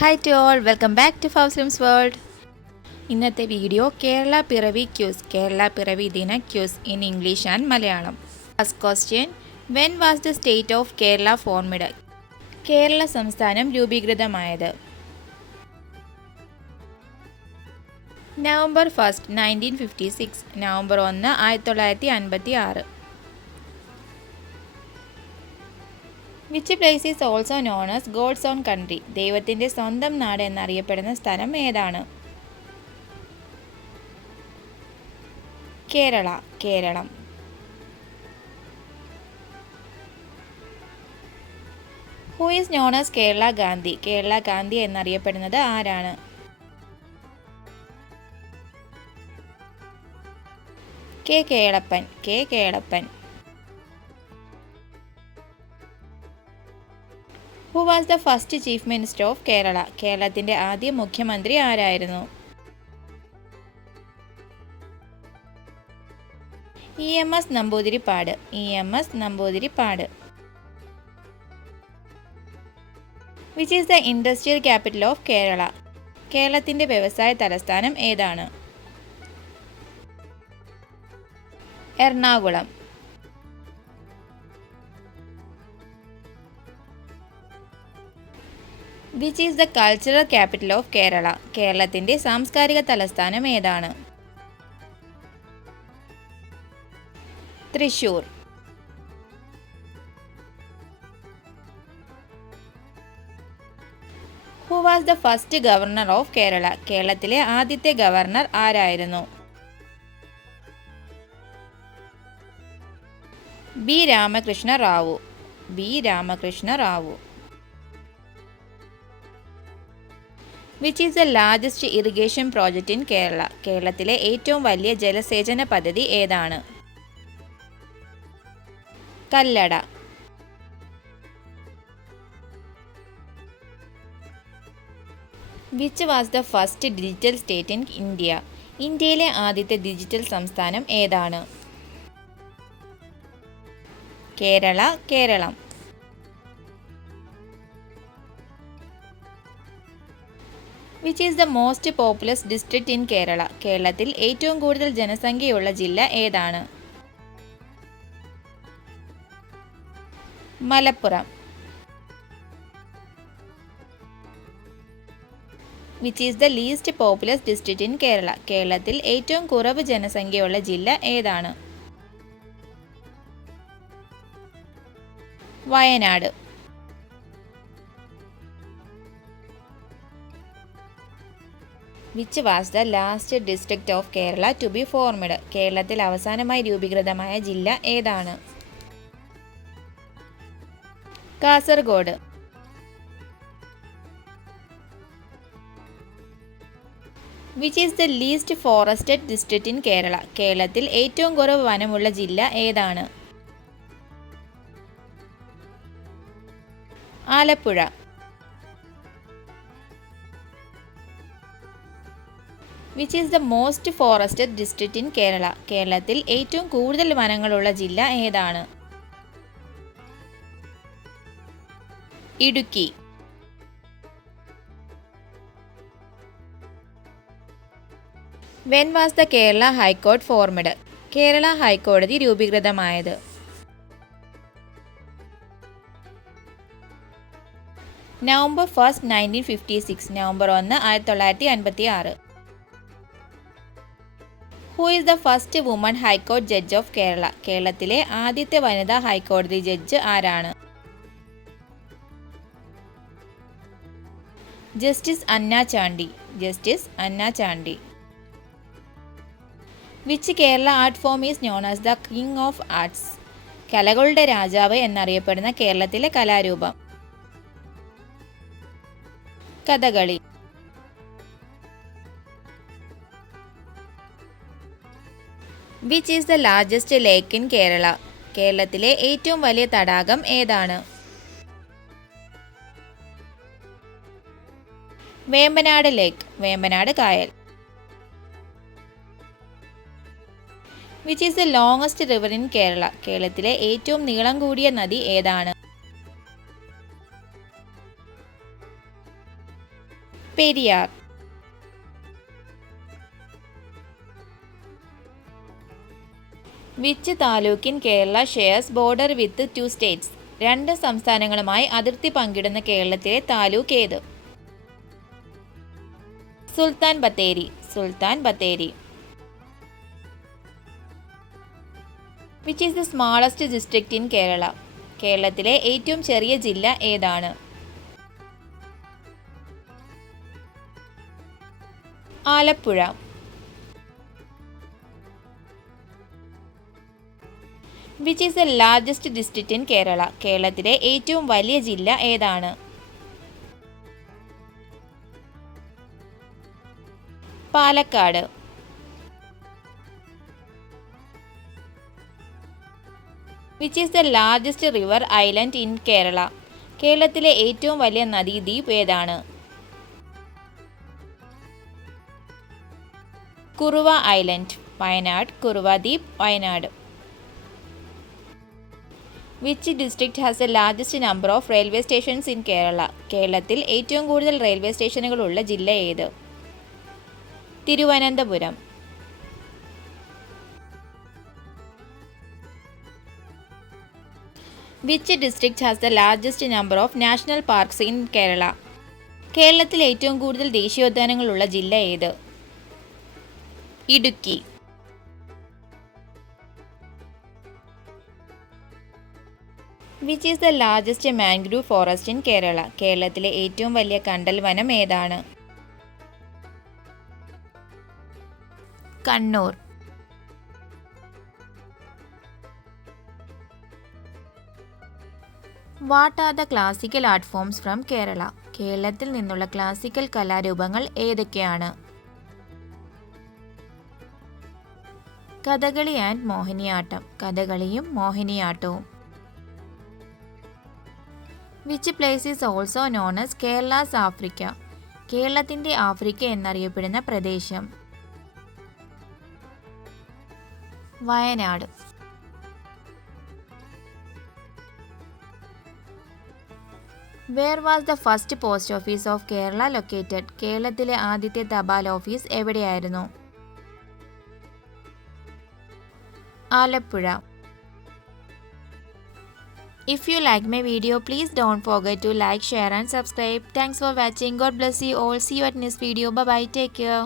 Hi to all, welcome back to FouzLimz World. ഇന്നത്തെ video Kerala Piravi quiz, Kerala Piravi ദിന quiz in English and Malayalam. First question, when was the state of Kerala formed? Kerala സംസ്ഥാനം രൂപീകൃതമായത് November 1, 1956, November 1, 1956. Which place is also known as God's own country? ദൈവത്തിൻ്റെ സ്വന്തം നാട് എന്നറിയപ്പെടുന്ന സ്ഥലം ഏതാണ്? Kerala, Keralam. Who is known as Kerala Gandhi? Kerala Gandhi എന്നറിയപ്പെടുന്നത് ആരാണ്? K Kelappan, K Kelappan. Who was the first chief minister of Kerala? കേരളത്തിൻ്റെ ആദ്യ മുഖ്യമന്ത്രി ആരായിരുന്നു? EMS Namboodiripad, EMS Namboodiripad. Which is the industrial capital of Kerala? കേരളത്തിൻ്റെ വ്യവസായ തലസ്ഥാനം ഏതാണ്? Ernakulam. Which is the cultural capital of Kerala? കേരളത്തിൻ്റെ സാംസ്കാരിക തലസ്ഥാനം ഏതാണ്? Thrissur. Who was the first governor of Kerala? കേരളത്തിലെ ആദ്യത്തെ ഗവർണർ ആരായിരുന്നു? B Ramakrishna Rao, B Ramakrishna Rao. Which is the largest irrigation project in Kerala? കേരളത്തിലെ ഏറ്റവും വലിയ ജലസേചന പദ്ധതി ഏതാണ്? Kallada. Which was the first digital state in India? ഇന്ത്യയിലെ ആദ്യത്തെ ഡിജിറ്റൽ സംസ്ഥാനം ഏതാണ്? Kerala, Keralam. Which is the most populous district in Kerala? കേരളത്തിൽ ഏറ്റവും കൂടുതൽ ജനസംഖ്യയുള്ള ജില്ല ഏതാണ്? Malappuram. Which is the least populous district in Kerala? കേരളത്തിൽ ഏറ്റവും കുറവ് ജനസംഖ്യയുള്ള ജില്ല ഏതാണ്? Wayanad. Which was the last district of Kerala to be formed? കേരളത്തിൽ അവസാനമായി രൂപീകൃതമായ ജില്ല ഏതാണ്? Kasaragod. Which is the least forested district in Kerala? കേരളത്തിൽ ഏറ്റവും കുറവ് വനമുള്ള ജില്ല ഏതാണ്? Alappuzha. Which is the most forested district in Kerala? കേരളത്തിൽ ഏറ്റവും കൂടുതൽ വനങ്ങളുള്ള ജില്ല ഏതാണ്? Idukki. When was the Kerala high court formed? Kerala ഹൈക്കോടതി രൂപീകൃതമായത് November 1, 1956, November 1, 1956. Who is the first woman high court judge of Kerala? കേരളത്തിലെ ആദ്യത്തെ വനിതാ ഹൈക്കോടതി ജഡ്ജ് ആരാണ്? Justice Anna Chandy, justice Anna Chandy. Which Kerala art form is known as the king of arts? കലകളുടെ രാജാവ് എന്നറിയപ്പെടുന്ന കേരളത്തിലെ കലാരൂപം? Kathakali. Which is the largest lake in Kerala? കേരളത്തിലെ ഏറ്റവും വലിയ തടാകം ഏതാണ്? വേമ്പനാട് ലേക്ക്, വേമ്പനാട് കായൽ. Which is the longest river in Kerala? കേരളത്തിലെ ഏറ്റവും നീളം കൂടിയ നദി ഏതാണ്? Periyar. Which taluk in Kerala shares border with 2 states? 2 സംസ്ഥാനങ്ങളുമായി അതിർത്തി പങ്കിടുന്ന കേരളത്തിലെ താലൂക്ക് ഏത്? Sultan Bathery. Sultan Bathery. Which is the smallest district in Kerala? കേരളത്തിലെ ഏറ്റവും ചെറിയ ജില്ല ഏതാണ്? Alappuzha. Which is the largest district in Kerala? കേരളത്തിലെ ഏറ്റവും വലിയ ജില്ല ഏതാണ്? Palakkad. Which is the largest river island in Kerala? കേരളത്തിലെ ഏറ്റവും വലിയ നദീദ്വീപ് ഏതാണ്? കുറുവ ഐലൻഡ്, വയനാട്. കുറുവ ദ്വീപ്, Wayanad. Which district has the largest number of railway stations in Kerala? കേരളത്തിൽ ഏറ്റവും കൂടുതൽ റെയിൽവേ സ്റ്റേഷനുകളുള്ള ജില്ല ഏത്? Thiruvananthapuram. Which district has the largest number of national parks in Kerala? കേരളത്തിൽ ഏറ്റവും കൂടുതൽ ദേശീയോദ്യാനങ്ങളുള്ള ജില്ല ഏത്? Idukki. Which is the largest mangrove forest in Kerala? കേരളത്തിലെ ഏറ്റവും വലിയ കണ്ടൽ വനം ഏതാണ്? Kannur. What are the classical art forms from Kerala? കേരളത്തിൽ നിന്നുള്ള ക്ലാസിക്കൽ കലാരൂപങ്ങൾ ഏതൊക്കെയാണ്? കഥകളി ആൻഡ് മോഹിനിയാട്ടം. കഥകളിയും മോഹിനിയാട്ടവും. Which place is also known as Kerala's Africa? കേരളത്തിൻ്റെ ആഫ്രിക്ക എന്നറിയപ്പെടുന്ന പ്രദേശം? Wayanad. Where was the first post office of Kerala located? കേരളത്തിലെ ആദ്യത്തെ തപാൽ ഓഫീസ് എവിടെയായിരുന്നു? Alappuzha. If you like my video, please don't forget to like, share and subscribe. Thanks for watching. God bless you all. See you at next video. Bye bye. Take care.